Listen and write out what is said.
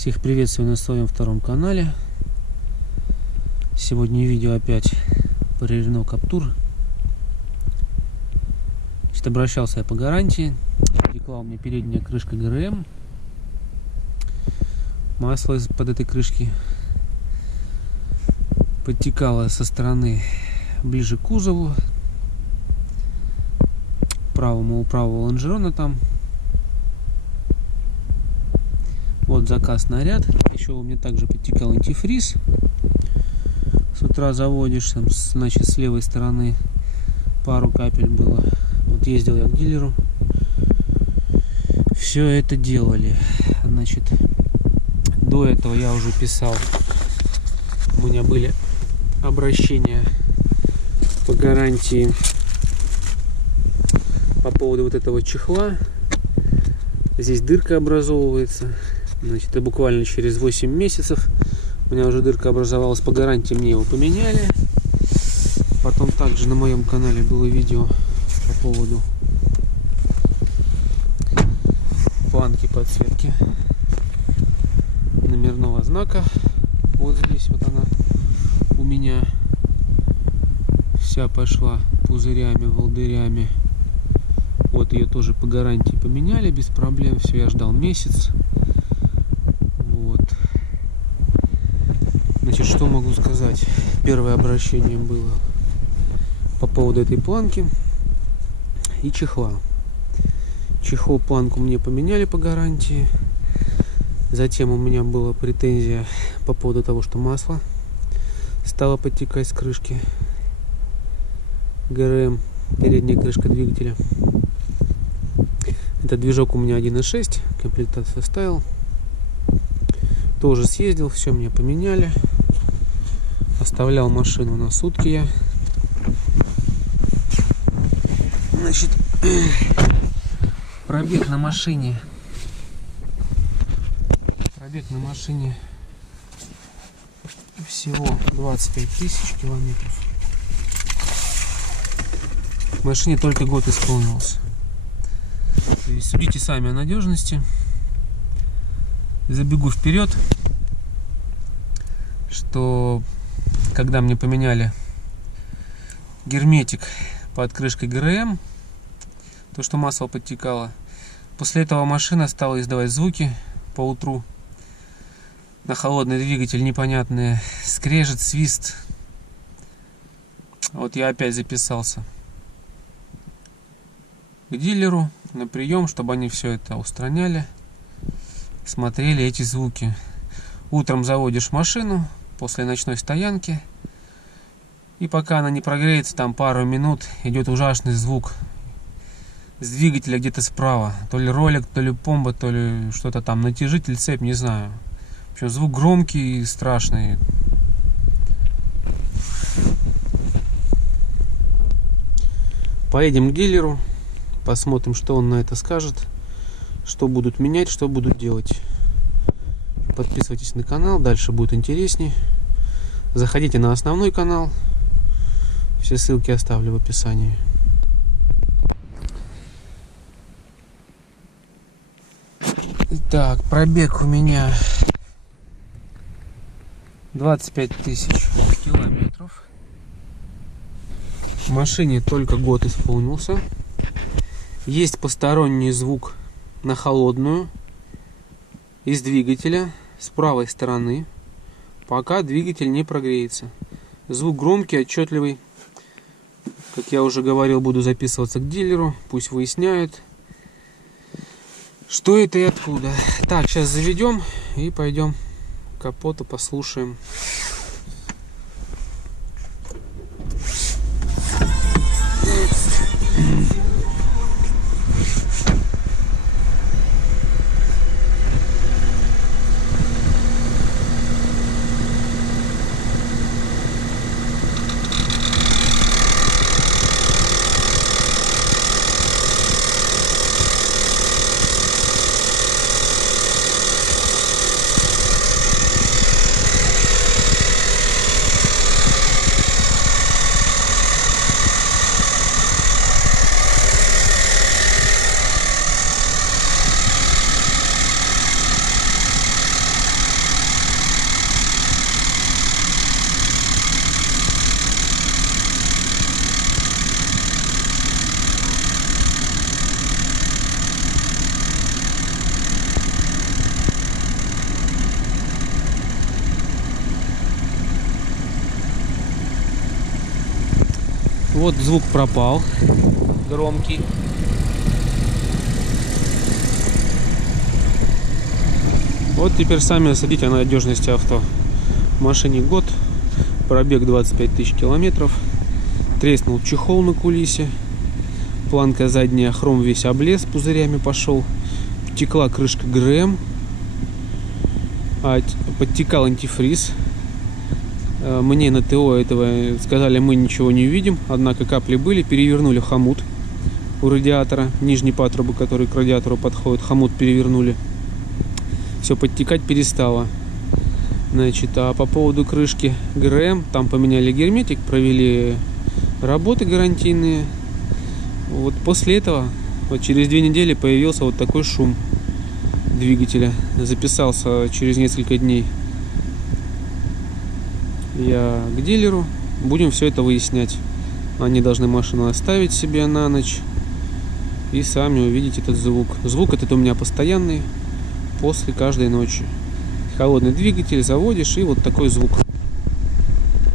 Всех приветствую на своем втором канале. Сегодня видео опять по Renault Captur. Обращался я по гарантии. Текла у меня передняя крышка ГРМ. Масло из-под этой крышки подтекало со стороны ближе к кузову. У правого лонжерона там. Вот заказ наряд. Еще у меня также подтекал антифриз. С утра заводишь, там, значит, с левой стороны пару капель было. Вот ездил я к дилеру. Все это делали. Значит, до этого я уже писал. У меня были обращения по гарантии по поводу вот этого чехла. Здесь дырка образовывается. Значит, и буквально через 8 месяцев у меня уже дырка образовалась. По гарантии мне его поменяли. Потом также на моем канале было видео по поводу планки подсветки номерного знака. Вот здесь вот она у меня вся пошла пузырями, волдырями. Вот ее тоже по гарантии поменяли без проблем. Все, я ждал месяц. Вот. Значит, что могу сказать? Первое обращение было по поводу этой планки и чехла. Чехол, планку мне поменяли по гарантии. Затем у меня была претензия по поводу того, что масло стало подтекать с крышки ГРМ, передняя крышка двигателя. Это движок у меня 1.6, комплектацию ставил. Тоже съездил, все мне поменяли. Оставлял машину на сутки я. Значит, пробег на машине всего 25 тысяч километров. Машине только год исполнился. То есть судите сами о надежности. Забегу вперед, что когда мне поменяли герметик под крышкой ГРМ, то что масло подтекало, после этого машина стала издавать звуки по утру на холодный двигатель непонятные, скрежет, свист. Вот я опять записался к дилеру на прием, чтобы они все это устраняли, смотрели эти звуки. Утром заводишь машину после ночной стоянки, и пока она не прогреется, там пару минут, идет ужасный звук с двигателя где-то справа. То ли ролик, то ли помба, то ли что-то там, натяжитель, цепь, не знаю. В общем, звук громкий и страшный. Поедем к дилеру, посмотрим, что он на это скажет, что будут менять, что будут делать. Подписывайтесь на канал, дальше будет интересней. Заходите на основной канал, все ссылки оставлю в описании. Итак, пробег у меня 25 тысяч километров. Машине только год исполнился. Есть посторонний звук на холодную из двигателя с правой стороны, пока двигатель не прогреется. Звук громкий, отчетливый. Как я уже говорил, буду записываться к дилеру, пусть выясняют, что это и откуда. Так, сейчас заведем и пойдем к капоту, послушаем. Вот звук пропал, громкий. Вот теперь сами судите о надежности авто. В машине год, пробег 25 тысяч километров, треснул чехол на кулисе, планка задняя, хром весь облез, пузырями пошел, потекла крышка ГРМ, подтекал антифриз. Мне на ТО этого сказали, мы ничего не увидим, однако капли были, перевернули хомут у радиатора, нижний патрубок, который к радиатору подходит, хомут перевернули, все подтекать перестало. Значит, а по поводу крышки ГРМ, там поменяли герметик, провели работы гарантийные. Вот после этого, вот через 2 недели появился вот такой шум двигателя. Записался через несколько дней я к дилеру. Будем все это выяснять. Они должны машину оставить себе на ночь и сами увидеть этот звук. Звук этот у меня постоянный после каждой ночи. Холодный двигатель заводишь, и вот такой звук.